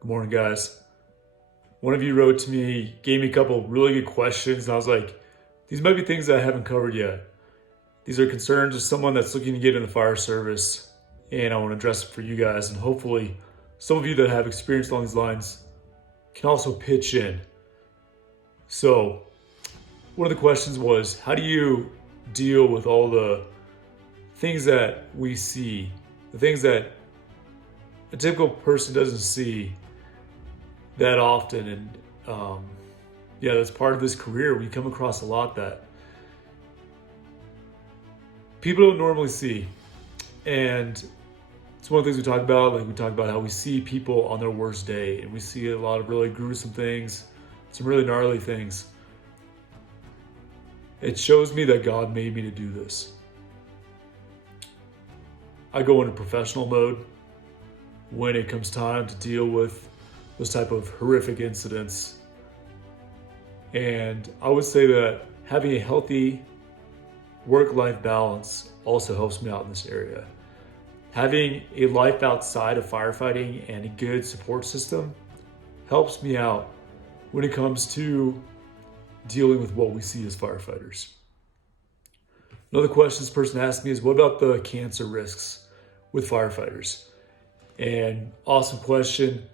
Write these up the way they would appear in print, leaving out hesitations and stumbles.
Good morning, guys. One of you wrote to me, gave me a couple really good questions, and I was like, these might be things that I haven't covered yet. These are concerns of someone that's looking to get in the fire service, and I want to address it for you guys. And hopefully, some of you that have experience along these lines can also pitch in. So, one of the questions was, how do you deal with all the things that we see, the things that a typical person doesn't see that often? And yeah, that's part of this career. We come across a lot that people don't normally see. And it's one of the things we talk about. Like, we talk about how we see people on their worst day, and we see a lot of really gruesome things, some really gnarly things. It shows me that God made me to do this. I go into professional mode when it comes time to deal with those type of horrific incidents. And I would say that having a healthy work-life balance also helps me out in this area. Having a life outside of firefighting and a good support system helps me out when it comes to dealing with what we see as firefighters. Another question this person asked me is, what about the cancer risks with firefighters? And awesome question.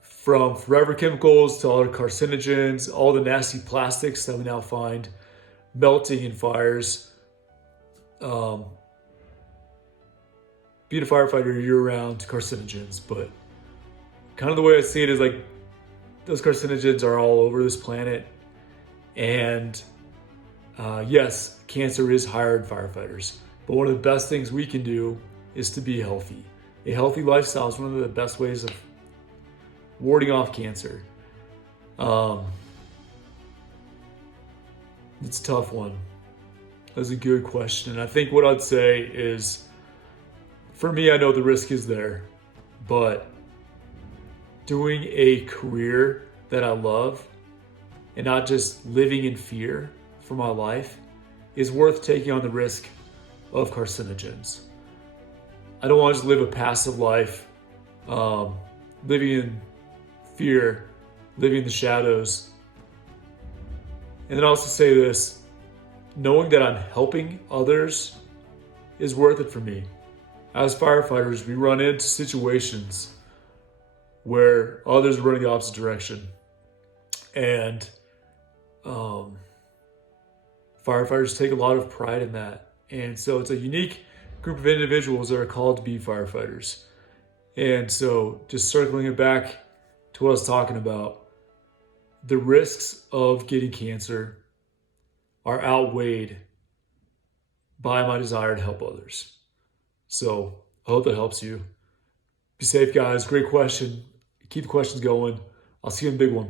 From forever chemicals to all the carcinogens, all the nasty plastics that we now find melting in fires. Being a firefighter year-round to carcinogens, but kind of the way I see it is like those carcinogens are all over this planet. And yes, cancer is higher in firefighters, but one of the best things we can do is to be healthy. A healthy lifestyle is one of the best ways of warding off cancer. It's a tough one. That's a good question. And I think what I'd say is, for me, I know the risk is there, but doing a career that I love and not just living in fear for my life is worth taking on the risk of carcinogens. I don't want to just live a passive life, living in fear, living in the shadows. And then I also say this, knowing that I'm helping others is worth it for me. As firefighters, we run into situations where others are running the opposite direction. And firefighters take a lot of pride in that. And so it's a unique group of individuals that are called to be firefighters. And so just circling it back to what I was talking about, the risks of getting cancer are outweighed by my desire to help others. So I hope that helps you. Be safe, guys. Great question. Keep the questions going. I'll see you in the big one.